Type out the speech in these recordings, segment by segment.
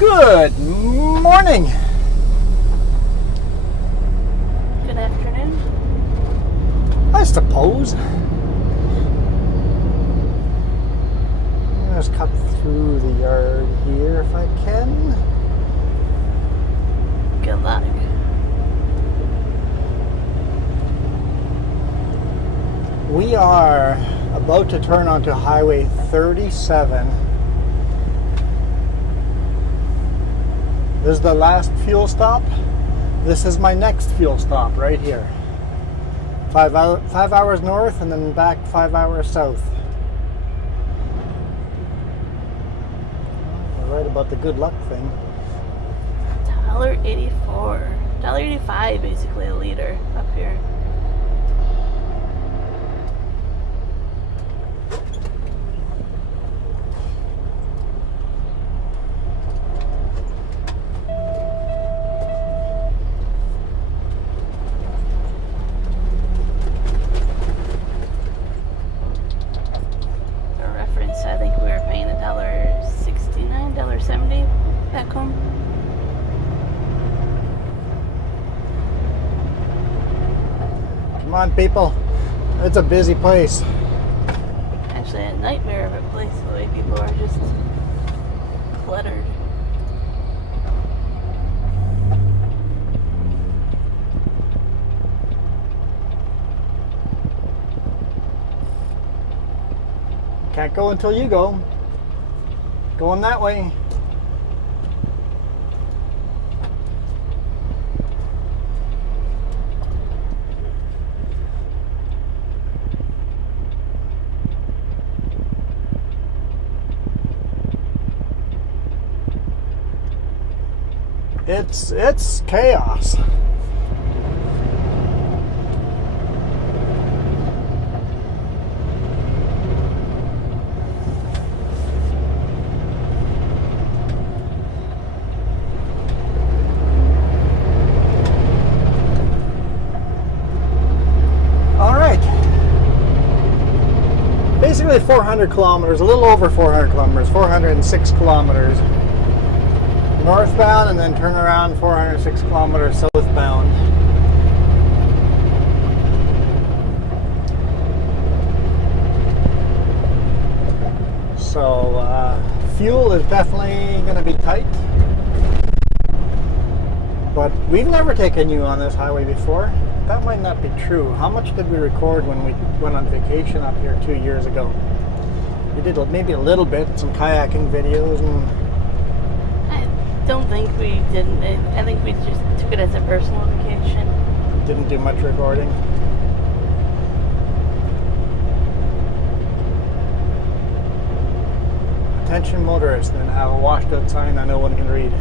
Good morning. Good afternoon. I suppose. Let's cut through the yard here if I can. Good luck. We are about to turn onto Highway 37. This is the last fuel stop. This is my next fuel stop right here. 5 hours north and then back 5 hours south. We're right about the good luck thing. $1.84. $1.85 basically a liter up here. For reference, I think we were paying $1.69, $1.70 back home. Come on, people. It's a busy place. Actually, a nightmare of a place. The way people are just cluttered. Can't go until you go. Going that way. It's chaos. All right. Basically 400 kilometers, a little over 400 kilometers, 406 kilometers. Northbound and then turn around 406 kilometers southbound. So fuel is definitely going to be tight, but we've never taken you on this highway before. That might not be true. How much did we record when we went on vacation up here 2 years ago? We did maybe a little bit, some kayaking videos and I don't think we didn't. I think we just took it as a personal vacation. didn't do much recording. Attention motorists, and have a washed out sign that no one can read.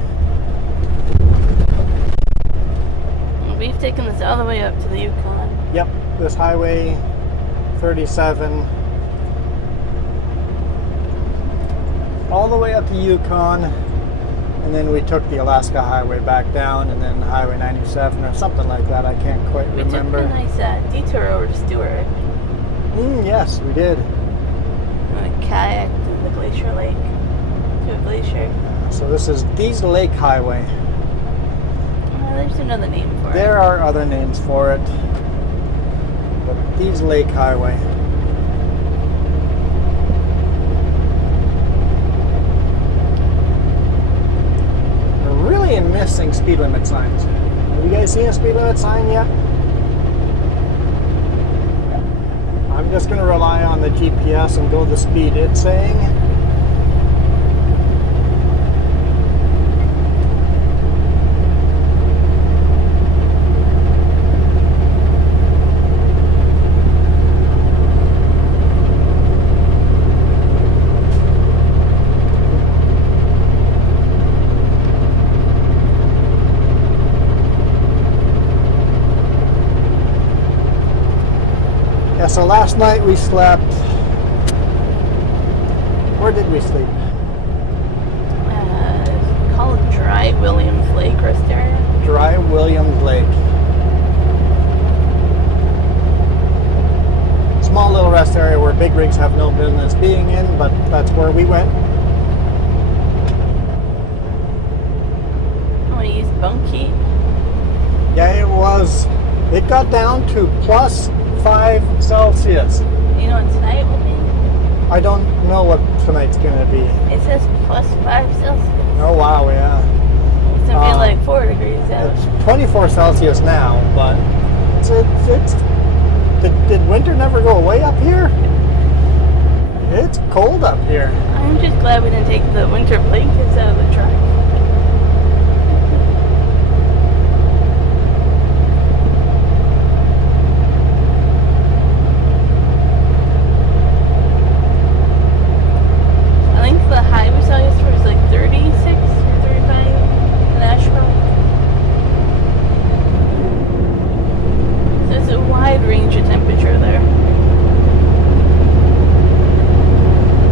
We've taken this all the way up to the Yukon. Yep, this highway 37 all the way up to Yukon, and then we took the Alaska Highway back down, and then Highway 97 or something like that. I can't quite remember. We took a nice detour over to Stewart. Yes, we did. We kayaked to the Glacier Lake, to a glacier. So this is Dease Lake Highway. There's another name for it. There are other names for it, but Dease Lake Highway. We're really missing speed limit signs. Have you guys seen a speed limit sign yet? I'm just going to rely on the GPS and go the speed it's saying. So last night we slept. Where did we sleep? Called Dry Williams Lake Rest Area. Dry Williams Lake. Small little rest area where big rigs have no business being in, but that's where we went. bunk heat. Yeah, it was. It got down to +5 Celsius. You know what tonight will be? I don't know what tonight's gonna be. It says +5 Celsius. Oh wow, yeah. It's gonna be like 4 degrees out. It's 24 Celsius now, but it's did winter never go away up here? It's cold up here. I'm just glad we didn't take the winter blankets out of the truck. I think the high we saw yesterday was like 36 or 35 in Asheville. So it's a wide range of temperature there.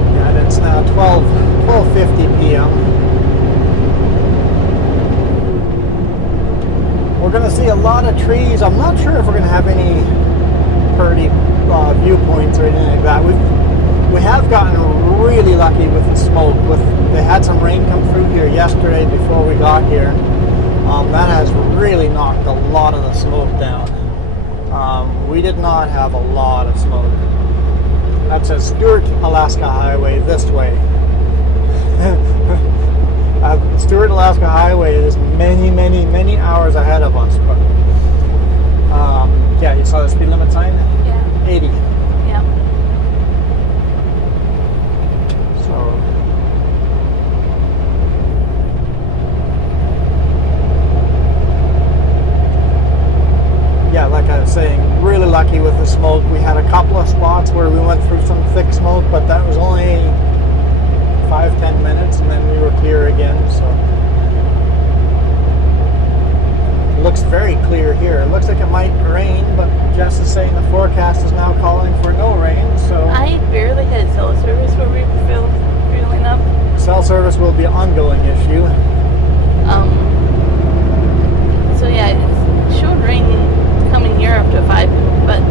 Yeah, and it's now 12:50 p.m. We're gonna see a lot of trees. I'm not sure if we're gonna have any pretty viewpoints or anything like that. We have gotten really lucky with the smoke. They had some rain come through here yesterday before we got here. That has really knocked a lot of the smoke down. We did not have a lot of smoke. That says Stewart-Alaska Highway this way. Stewart-Alaska Highway is many hours ahead of us. But yeah, you saw the speed limit sign? Yeah. 80. Yeah. So yeah, like I was saying, really lucky with the smoke. We had a couple of spots where we went through some thick smoke, but that was only 5-10 minutes, and then we were clear again. So it looks very clear here. It looks like it might rain, but Jess is saying the forecast is now calling for no rain. So I barely had cell service where we were filling up. cell service will be an ongoing issue. So yeah, it showed rain coming here after 5, but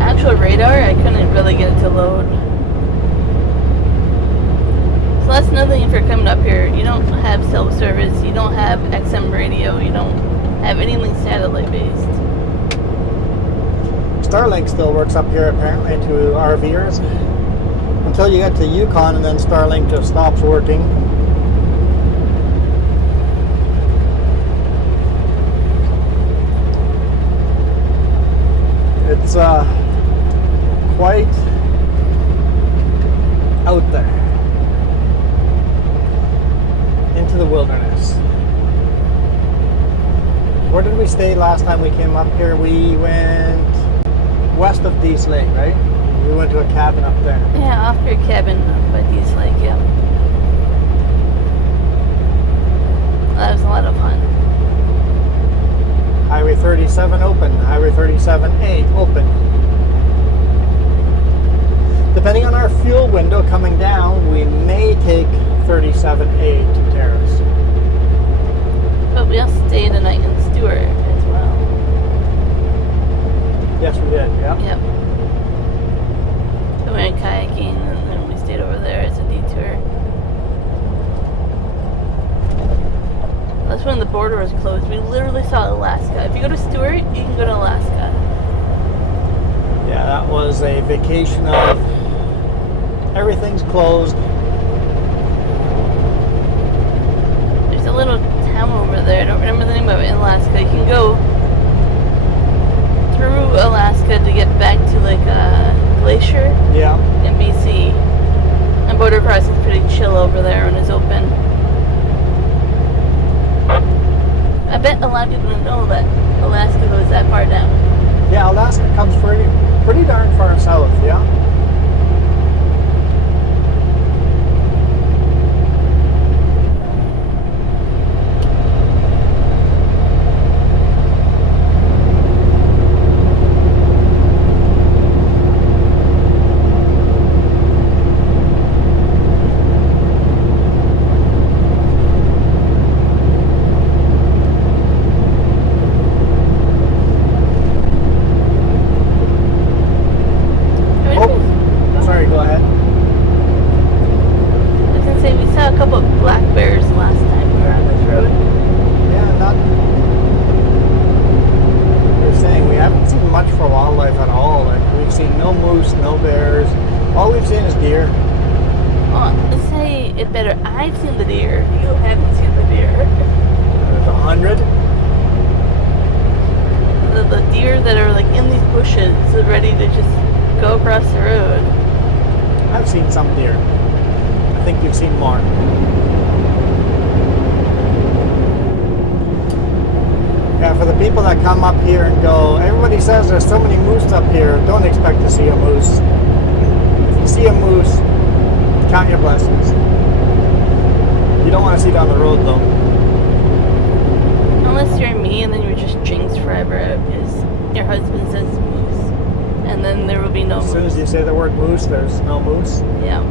actual radar, I couldn't really get it to load. So that's another thing if you're coming up here. You don't have cell service, you don't have XM radio, you don't have anything satellite based. Starlink still works up here apparently to RVers until you get to Yukon, and then Starlink just stops working. It's quite out there into the wilderness. Where did we stay last time we came up here? We went west of Dease Lake, right? We went to a cabin up there. Yeah, off your cabin by Dease Lake, yeah. That was a lot of fun. Highway 37 open, Highway 37A open. Depending on our fuel window coming down, we may take 37A to Terrace. But we also stayed a night in Stewart as well. Yes, we did, yeah. Yep. So we went kayaking and then we stayed over there as a detour. That's when the border was closed. We literally saw Alaska. If you go to Stewart, you can go to Alaska. Yeah, that was a vacation of everything's closed. There's a little town over there. I don't remember the name of it in Alaska. You can go through Alaska to get back to like a glacier Yeah. in BC. And border crossing is pretty chill over there when it's open. I bet a lot of people don't know that Alaska goes that far down. Yeah, Alaska comes pretty darn far south, yeah. it better. I've seen the deer. You haven't seen the deer. There's 100. The deer that are like in these bushes, ready to just go across the road. I've seen some deer. I think you've seen more. Yeah, for the people that come up here and go, everybody says there's so many moose up here, don't expect to see a moose. If you see a moose, count your blessings. You don't want to see it on the road though. Unless you're me and then you're just jinxed forever because your husband says moose. And then there will be no moose. As soon as you say the word moose, there's no moose. Yeah.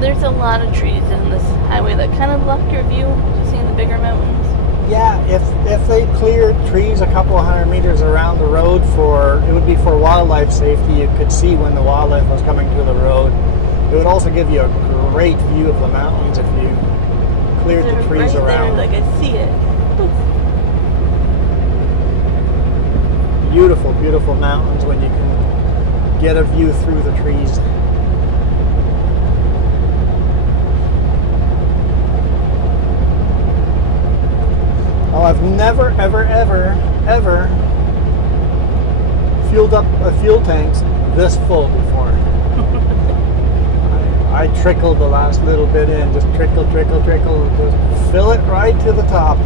There's a lot of trees in this highway that kind of block your view to seeing the bigger mountains. Yeah, if they cleared trees a couple of 100 meters around the road it would be for wildlife safety. You could see when the wildlife was coming to the road. It would also give you a great view of the mountains if you cleared the trees right around. there, like I see it. Beautiful, beautiful mountains when you can get a view through the trees. Oh, I've never, ever, ever, ever fueled up a fuel tanks this full before. I trickled the last little bit in, just trickle, just fill it right to the top.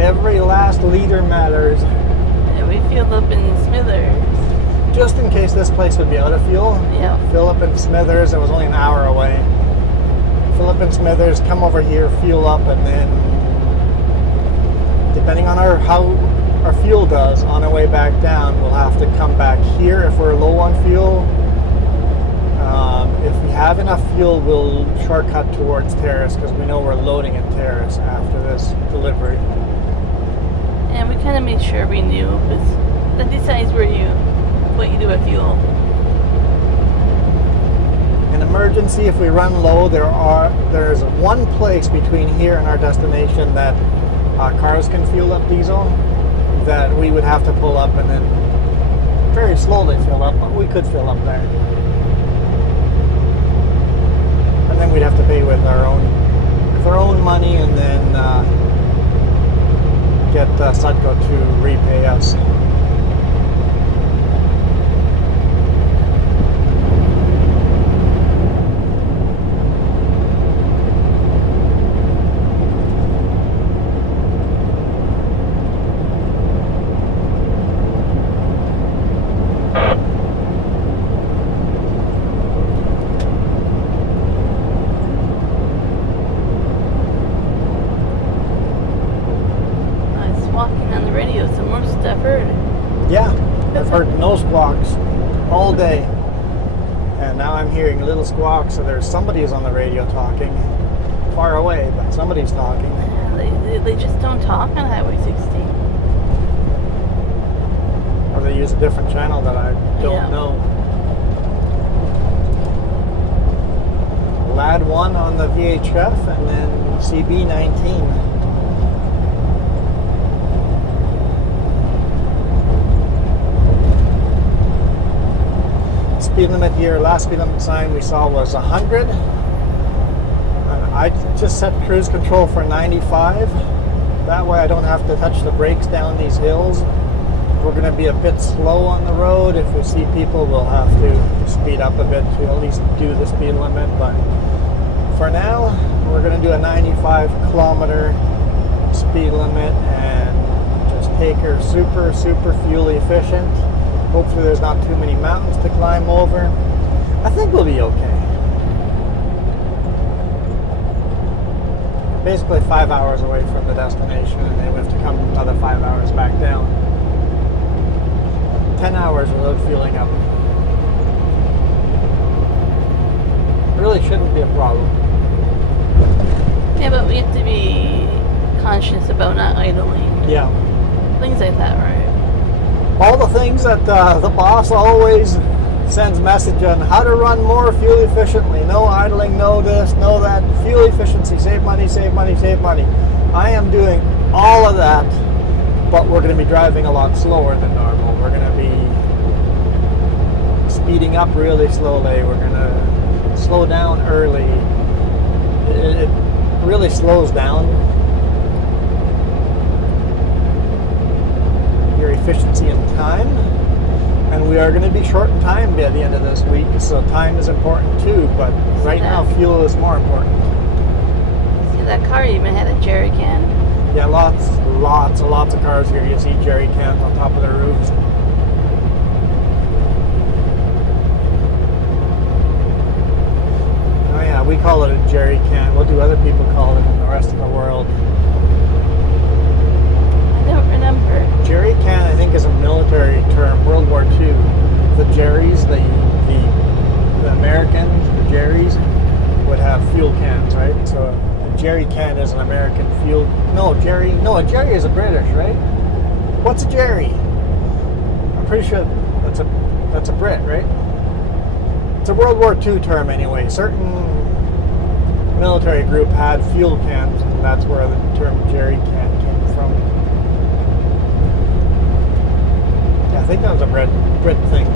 Every last liter matters. Yeah, we filled up in Smithers. Just in case this place would be out of fuel. Yeah. Fill up in Smithers, it was only an hour away. Fill up in Smithers, come over here, fuel up, and then depending on how our fuel does on our way back down, we'll have to come back here if we're low on fuel. If we have enough fuel, we'll shortcut towards Terrace because we know we're loading at Terrace after this delivery. And we kind of made sure we knew because that decides what you do with fuel. In emergency, if we run low, there's one place between here and our destination that cars can fuel up diesel that we would have to pull up and then very slowly fill up, but we could fill up there. And then we'd have to pay with our own money and then get Sudco to repay us. Yeah, I've heard no squawks all day, and now I'm hearing little squawks, so there's somebody's on the radio talking, far away, but somebody's talking. Yeah, they just don't talk on Highway 16. Or they use a different channel that I don't know. Lad 1 on the VHF, and then CB19. Speed limit here, last speed limit sign we saw was 100. And I just set cruise control for 95. That way I don't have to touch the brakes down these hills. We're going to be a bit slow on the road. If we see people, we'll have to speed up a bit to at least do the speed limit. But for now, we're going to do a 95 kilometer speed limit and just take her super, super fuel efficient. Hopefully there's not too many mountains to climb over. I think we'll be okay. Basically 5 hours away from the destination, and then we have to come another 5 hours back down. 10 hours without fueling up. It really shouldn't be a problem. Yeah, but we have to be conscious about not idling. Yeah. Things like that, right? all the things that the boss always sends message on: how to run more fuel efficiently, no idling, no this, no that, fuel efficiency, save money, save money, save money. I am doing all of that, but we're going to be driving a lot slower than normal. We're going to be speeding up really slowly. We're going to slow down early. It really slows down your efficiency in time, and we are going to be short in time by the end of this week, so time is important too, but right now fuel is more important. See, that car even had a jerry can. Yeah, lots of cars here. You see jerry cans on top of their roofs. Oh yeah, we call it a jerry can. What do other people call it in the rest of the world? I don't remember. Jerry can, I think, is a military term. World War II. The jerrys, the Americans, the jerrys, would have fuel cans, right? So a jerry can is an American fuel. A jerry is a British, right? What's a jerry? I'm pretty sure that's a Brit, right? It's a World War II term anyway. Certain military group had fuel cans, and that's where the term jerry can came from. Yeah, I think that was a Brit thing.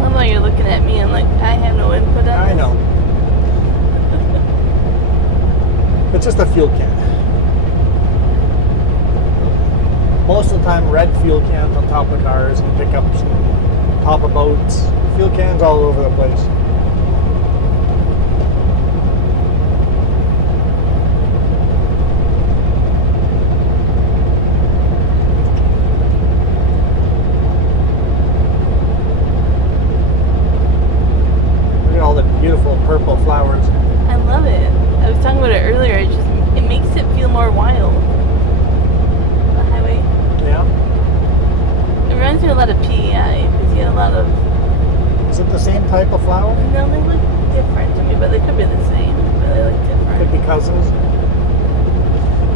Well, now you're looking at me and like, I have no input on this. I know. It's just a fuel can. Most of the time, red fuel cans on top of cars and pickups and top of boats. Fuel cans all over the place. Look at all the beautiful purple flowers. I love it. I was talking about it earlier. It makes it feel more wild. The highway. Yeah. It reminds me a lot of PEI because you have a lot of. Is it the same type of flower? No, they look different to me, but they could be the same. But they look different. Could be cousins.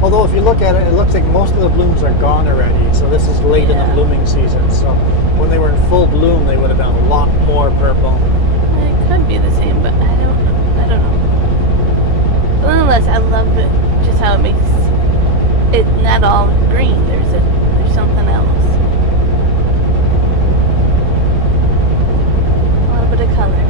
Although if you look at it, it looks like most of the blooms are gone already. So this is late in the blooming season. So when they were in full bloom, they would have done a lot more purple. It could be the same, but I don't know. But nonetheless, I love it. Just how it makes it not all green. There's something else. A little bit of color.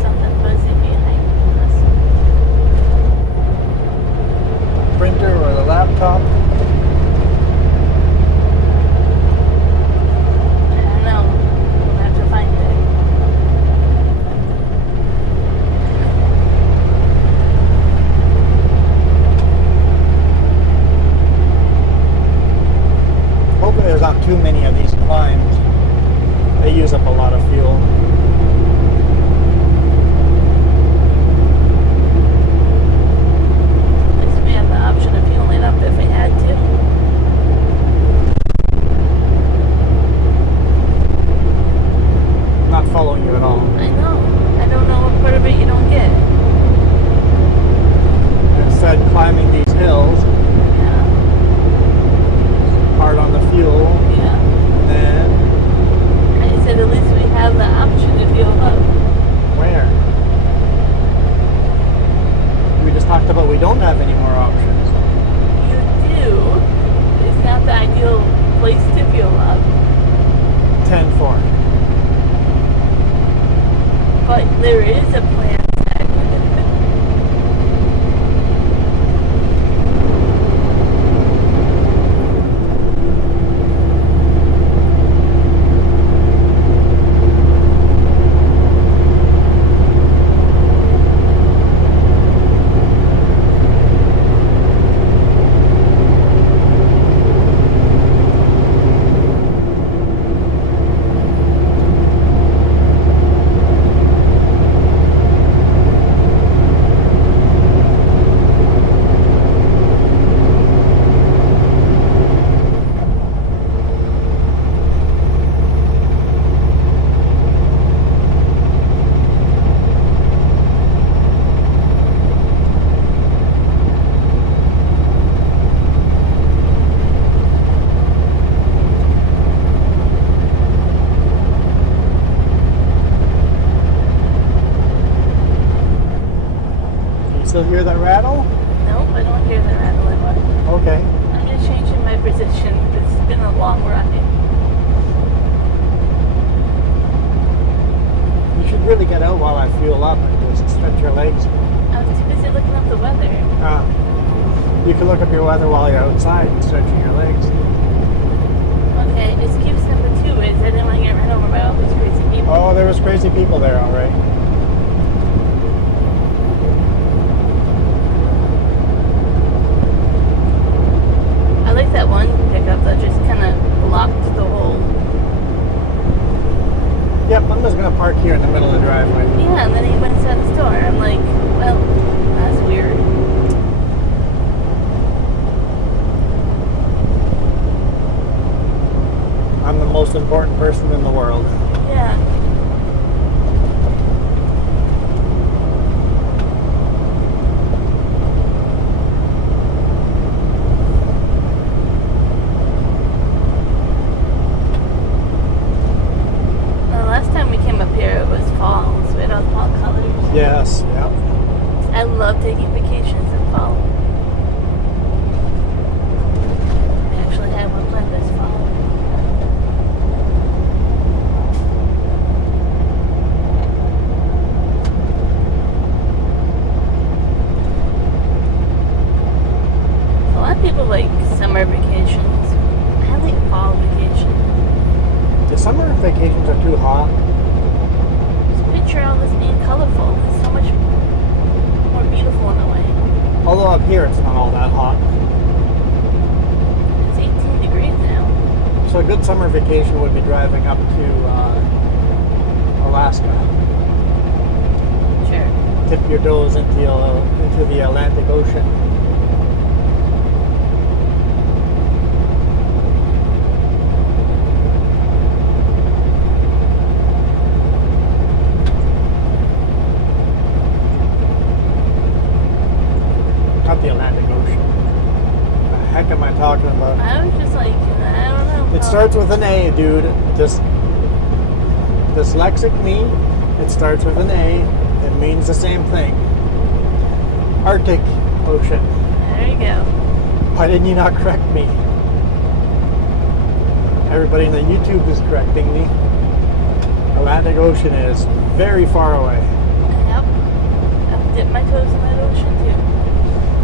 Something fuzzy behind us. Printer or the laptop. I don't know. We'll have to find it. Hopefully there's not too many of these climbs. They use up a lot of fuel. At least we have the option of fueling it up if we had to. Not following you at all. I know. I don't know what part of it you don't get. Instead, climbing these hills, Yeah. hard on the fuel, Yeah. and then I said at least we have the option to fuel up. where? We just talked about we don't have any more options. You do. It's not the ideal place to fuel up. 10-4. But there is a plan. still hear that rattle? Nope, I don't hear the rattle anymore. Okay. I'm just changing my position. It's been a long ride. You should really get out while I fuel up and just stretch your legs. I was too busy looking up the weather. You can look up your weather while you're outside and stretching your legs. Okay, excuse number 2 is I didn't want to get run over by all these crazy people. Oh, there was crazy people there, all right. I like that one pickup that just kind of blocked the whole... Yep, I'm just going to park here in the middle of the driveway. Yeah, and then he went inside the store. I'm like, well, that's weird. I'm the most important person in the world. Yeah. The last time we came up here, it was fall, so we had all fall colors. Yes, yep. I love taking vacations in fall. We actually had one planned this fall. A lot of people like summer vacations. I like fall vacations. The summer vacations are too hot. Just picture all this being colorful. It's so much more beautiful in a way. Although up here it's not all that hot. It's 18 degrees now. So a good summer vacation would be driving up to Alaska. Sure. Tip your toes into the Atlantic Ocean. Not the Atlantic Ocean. What the heck am I talking about? I was just like, I don't know. It starts with an A, dude. Dyslexic me. It starts with an A. It means the same thing. Arctic Ocean. There you go. Why didn't you not correct me? Everybody in the YouTube is correcting me. Atlantic Ocean is very far away. Yep. I've dipped my toes in that ocean too.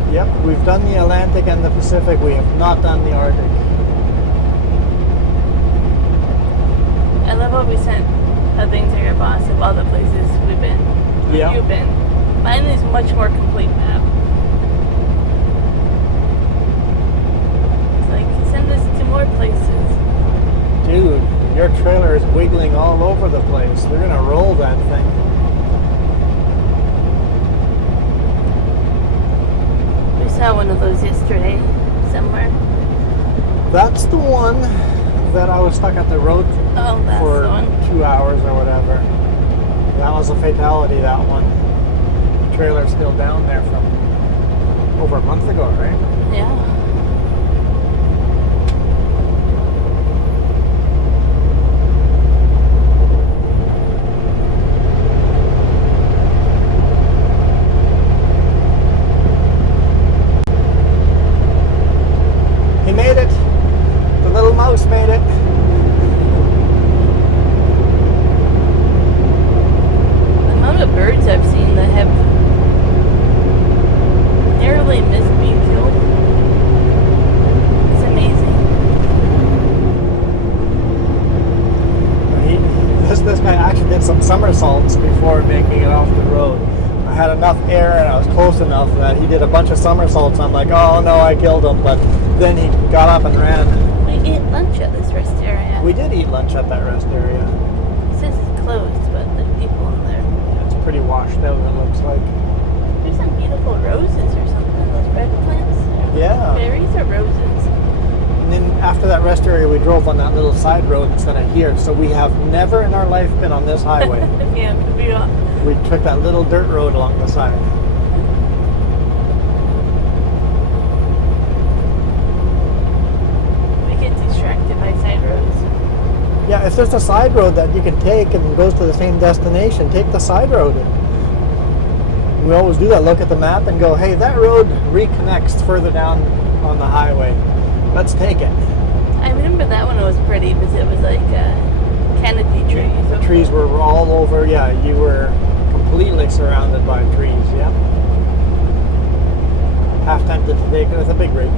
Yep, we've done the Atlantic and the Pacific. We have not done the Arctic. I love how we sent a thing to your boss of all the places we've been. Yeah. You've been. Mine is much more complete map. It's like, send us to more places. Dude, your trailer is wiggling all over the place. They're gonna roll that thing. We saw one of those yesterday somewhere. That's the one that I was stuck at the road Oh, that's for the one. 2 hours or whatever. That was a fatality, that one. The trailer's still down there from over a month ago, right? Yeah. He made it. The little mouse made it. The amount of birds I've seen that have narrowly missed being killed. It's amazing. This guy actually did some somersaults before making it off the road. I had enough air and I was close enough that he did a bunch of somersaults. I'm like, oh no, I killed him. But then he got up and ran. We ate lunch at this rest area. We did eat lunch at that rest area. It says it's closed, but there's people in there. It's pretty washed out, it looks like. There's some beautiful roses or something. Those red plants. Yeah. Berries or roses? And then after that rest area, we drove on that little side road instead of here. So we have never in our life been on this highway. Yeah, We took that little dirt road along the side. we get distracted by side roads. Yeah, if there's a side road that you can take and goes to the same destination, take the side road. We always do that. Look at the map and go, hey, that road reconnects further down on the highway. Let's take it. I remember that one was pretty because it was like canopy trees. The trees were all over. Yeah, you were completely surrounded by trees. Yeah. Half tempted to take it with a big rig.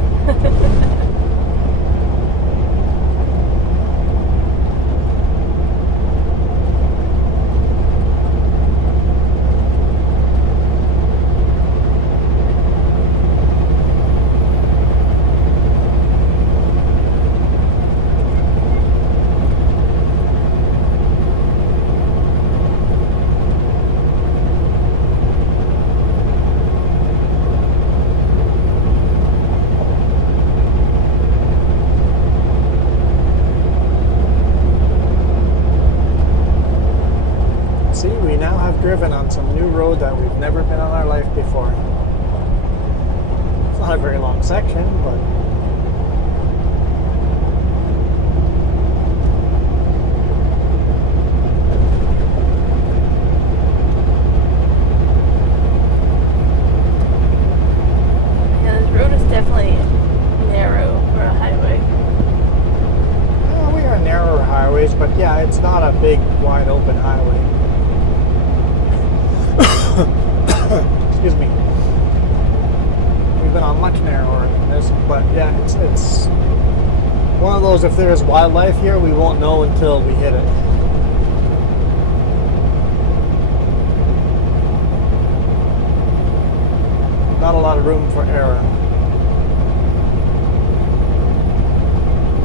Driven on some new road that we've never been on our life before. It's not a very long section, but yeah, this road is definitely narrow for a highway. Well, we are narrower highways, but yeah, it's not a big, wide open highway. Excuse me. We've been on much narrower than this, but yeah, it's one of those, if there's wildlife here, we won't know until we hit it. Not a lot of room for error.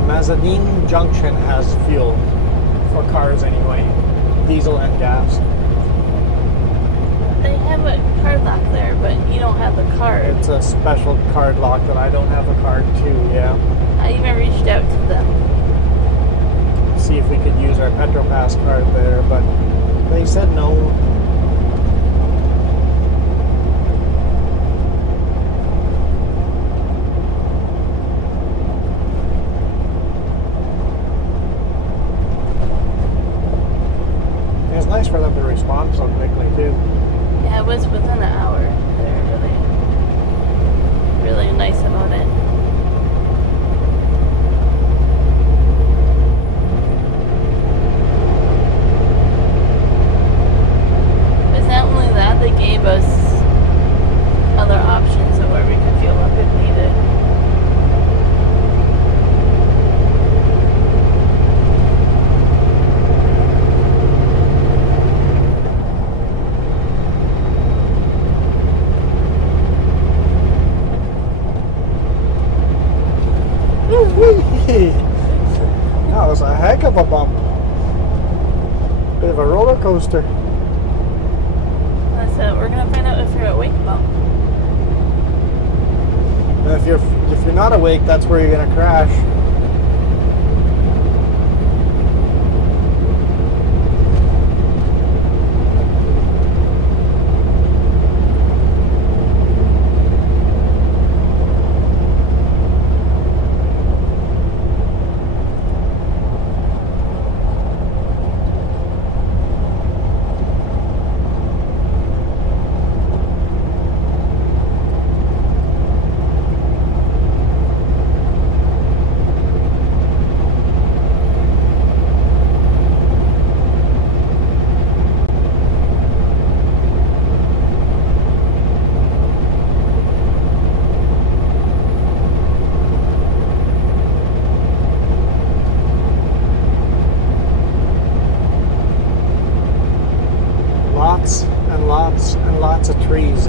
Mazadine Junction has fuel, for cars anyway, diesel and gas. They have a card lock there, but you don't have the card. It's a special card lock that I don't have a card to, yeah. I even reached out to them. See if we could use our PetroPass card there, but they said no. It's nice for them to respond so quickly too. Yeah, it was within an hour. They're really nice about it. But not only that, they gave us other options of where we could fuel up if needed. That was a heck of a bump. Bit of a roller coaster. So we're gonna find out if you're awake, Mom. And if you're not awake, that's where you're gonna crash. Lots of trees.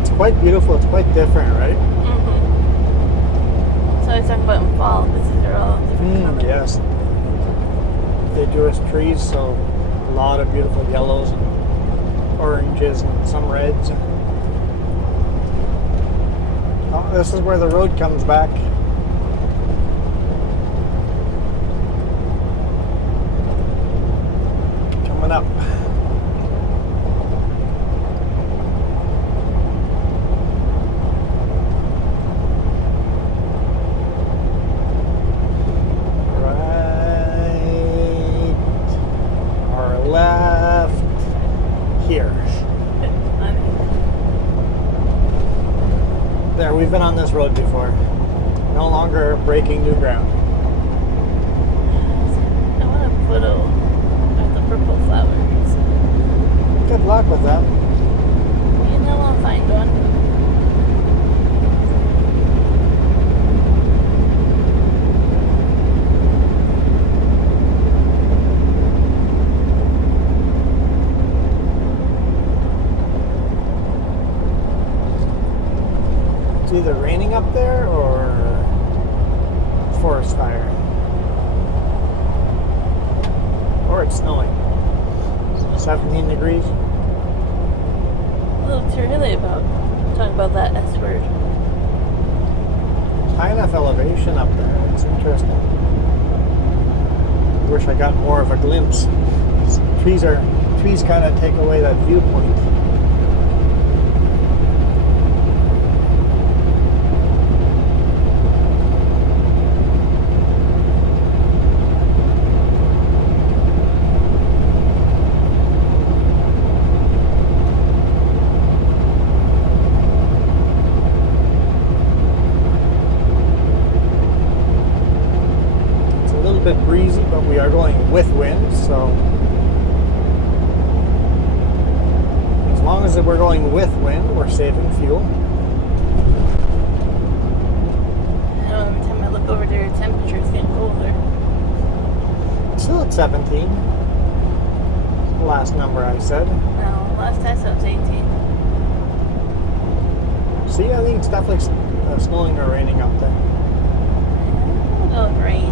It's quite beautiful. It's quite different, right? Mm-hmm. So I talk about in fall because these are all different colors. Yes. Deciduous trees, so a lot of beautiful yellows and oranges and some reds. Oh, this is where the road comes back. Coming up. There, we've been on this road before. No longer breaking new ground. I want a photo of the purple flowers. Good luck with that. You know I'll find one. It's either raining up there or forest fire. Or it's snowing. 17 degrees. A little too early about talking about that S word. High enough elevation up there. It's interesting. Wish I got more of a glimpse. Trees kind of take away that viewpoint. Bit breezy, but we are going with wind, so as long as we're going with wind, we're saving fuel. I know every time I look over there, the temperature is getting colder. Still at 17. The last number I said. No, last I saw it was 18. See, I think it's definitely snowing or raining up there. Oh, rain.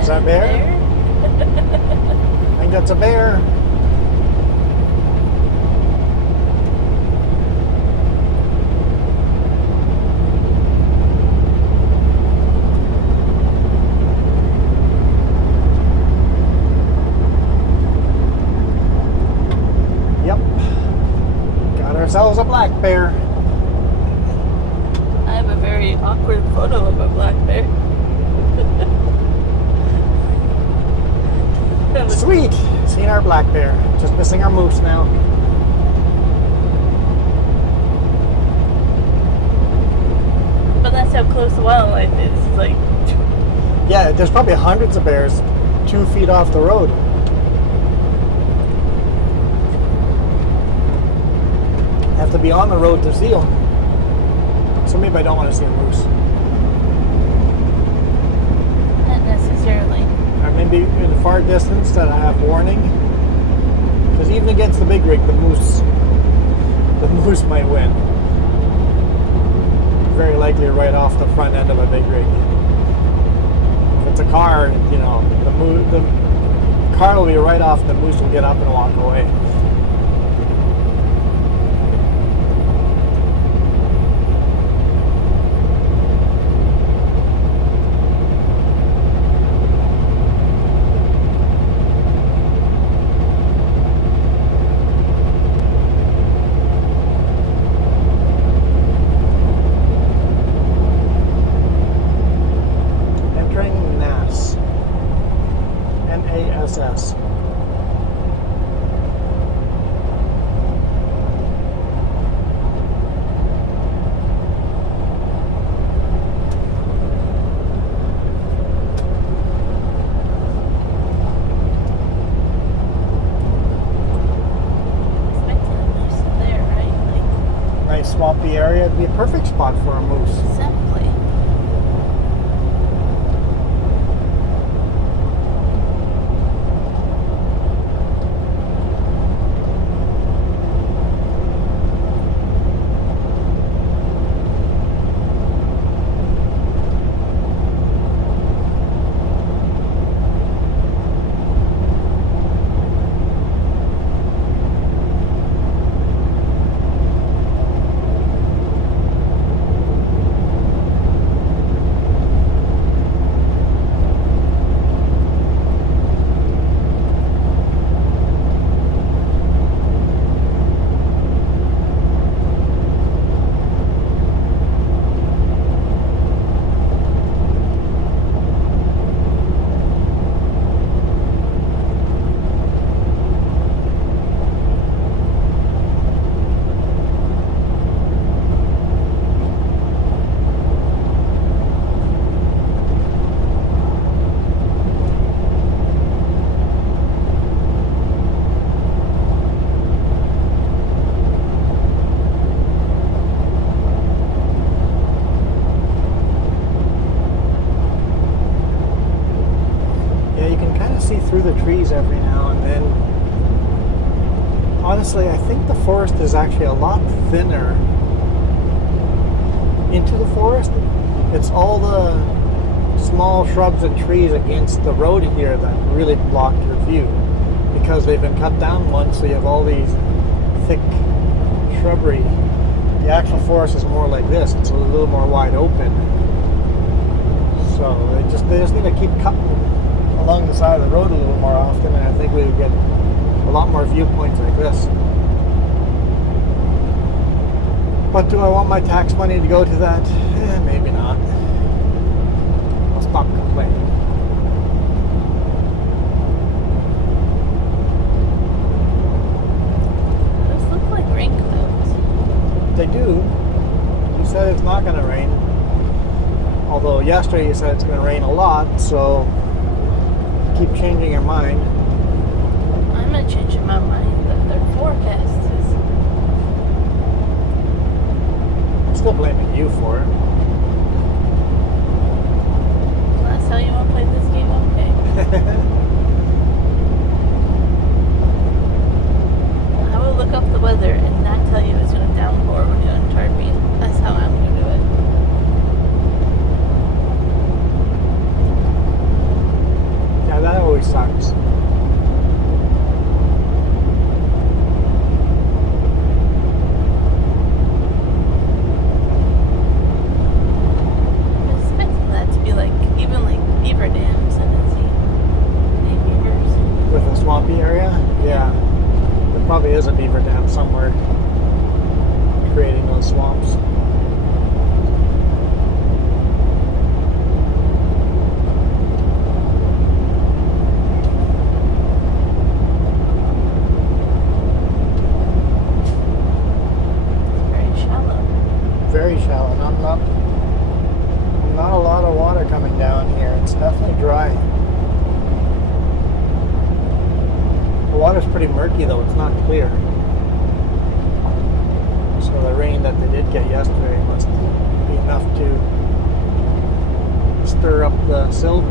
Is that a bear? I think that's a bear. Yep. Got ourselves a black bear. I have a very awkward photo of a black bear. Sweet! Seen our black bear. Just missing our moose now. But that's how close the wildlife is. It's like, Yeah, there's probably hundreds of bears 2 feet off the road. Have to be on the road to see them. So maybe I don't want to see a moose. not necessarily. Or maybe in the far distance that I have warning. Because even against the big rig, the moose might win. Very likely right off the front end of a big rig. If it's a car, you know, the car will be right off, the moose will get up and walk away. NASS. Nice swampy area. It'd be a perfect spot for a moose. Exactly. the trees every now and then. Honestly, I think the forest is actually a lot thinner into the forest. It's all the small shrubs and trees against the road here that really block your view, because they've been cut down once, so you have all these thick shrubbery. The actual forest is more like this. It's a little more wide open. So they just need to keep cutting along the side of the road a little more often, and I think we would get a lot more viewpoints like this. But do I want my tax money to go to that? Maybe not. I'll stop complaining. Those look like rain clouds. They do. You said it's not going to rain. Although yesterday you said it's going to rain a lot, so keep changing your mind. I'm not changing my mind, but their forecast is. I'm still blaming you for it. Well, that's how you want to play this game, okay? I will look up the weather and not tell you it's going to downpour when you untard me. That's how I'm going to do it. Yeah, that always sucks. I'm expecting that to be like, even like beaver dams and beavers. With a swampy area? Yeah. There probably is a beaver dam somewhere creating those swamps. Very shallow. Very shallow. Not a lot of water coming down here. It's definitely dry. The water's pretty murky though, it's not clear. So the rain that they did get yesterday must be enough to stir up the silt.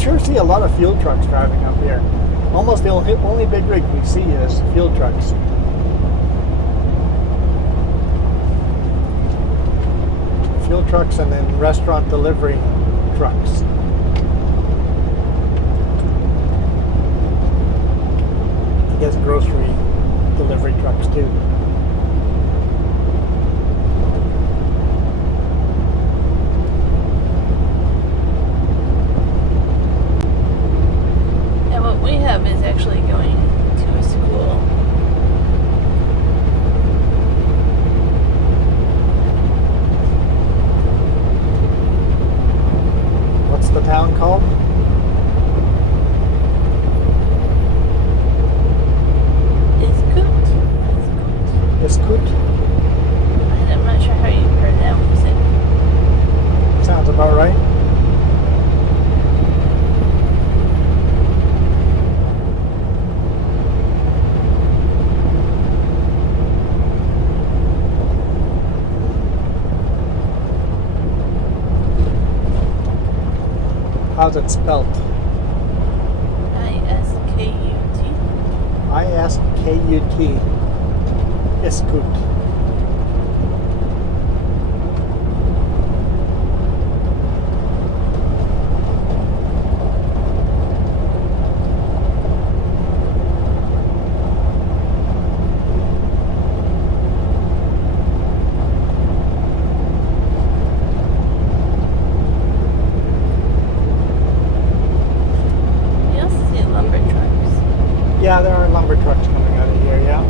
Sure see a lot of fuel trucks driving up here. Almost the only big rig we see is fuel trucks. Fuel trucks and then restaurant delivery trucks. I guess grocery delivery trucks too. We have is actually going to a school. What's the town called? Iskut? I'm not sure how you pronounce it. Sounds about right. How's it spelt? I-S-K-U-T. I-S-K-U-T. Iskut. Yeah, there are lumber trucks coming out of here, yeah.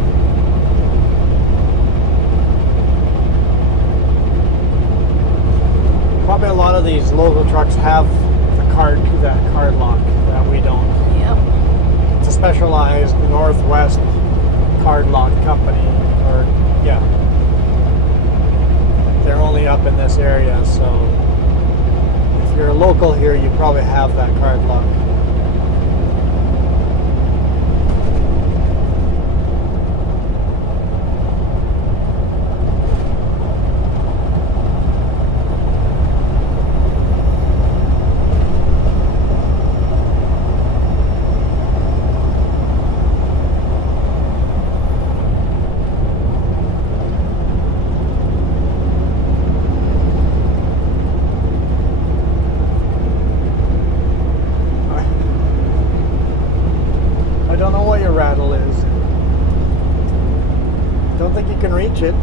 Probably a lot of these local trucks have the card lock that we don't. Yep. It's a specialized Northwest card lock company, or yeah. They're only up in this area, so if you're a local here, you probably have that card lock. I don't know what your rattle is. Don't think you can reach it.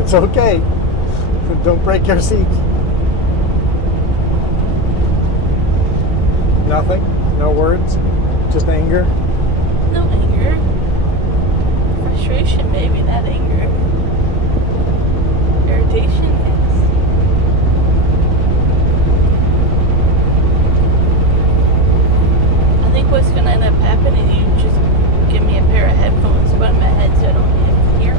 It's okay. Don't break your seat. Nothing? No words? Just anger? No anger. Frustration, maybe, not anger. Irritation, yes. I think what's going to end up happening, you just give me a pair of headphones, put in my head so I don't even hear.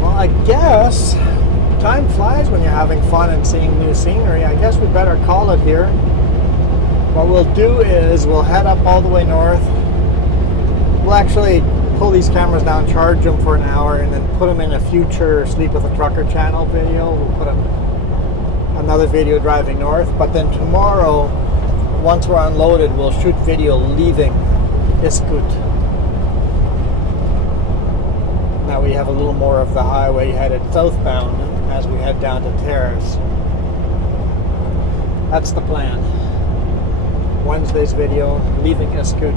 Well, I guess time flies when you're having fun and seeing new scenery. I guess we better call it here. What we'll do is we'll head up all the way north. We'll actually pull these cameras down, charge them for an hour, and then put them in a future Sleep with a Trucker channel video. We'll put another video driving north. But then tomorrow, once we're unloaded, we'll shoot video leaving Iskut. Now we have a little more of the highway headed southbound as we head down to Terrace. That's the plan. Wednesday's video, leaving Iskut,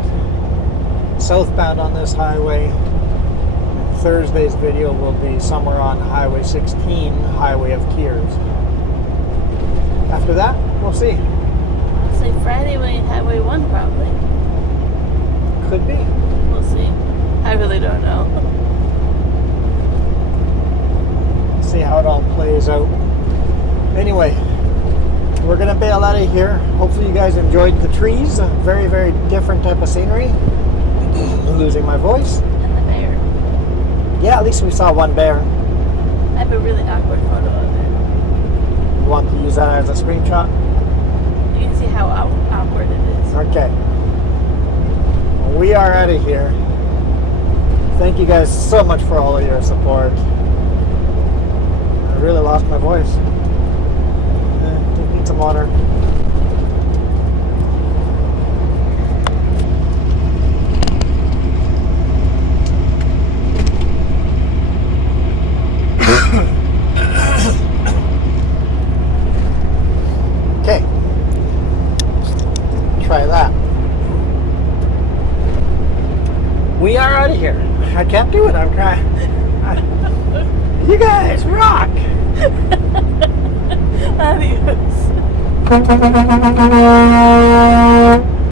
southbound on this highway. Thursday's video will be somewhere on Highway 16, Highway of Tears. After that, we'll see. I'll say Friday way Highway 1 probably. Could be. We'll see. I really don't know. See how it all plays out. Anyway, we're gonna bail out of here. Hopefully you guys enjoyed the trees. A very, very different type of scenery. Losing my voice. And the bear. Yeah, at least we saw one bear. I have a really awkward photo of it. You want to use that as a screenshot? You can see how awkward it is. Okay. We are out of here. Thank you guys so much for all of your support. I really lost my voice. Just need some water. Okay. Try that. We are out of here. I can't do it. I'm crying. You guys rock. Adios.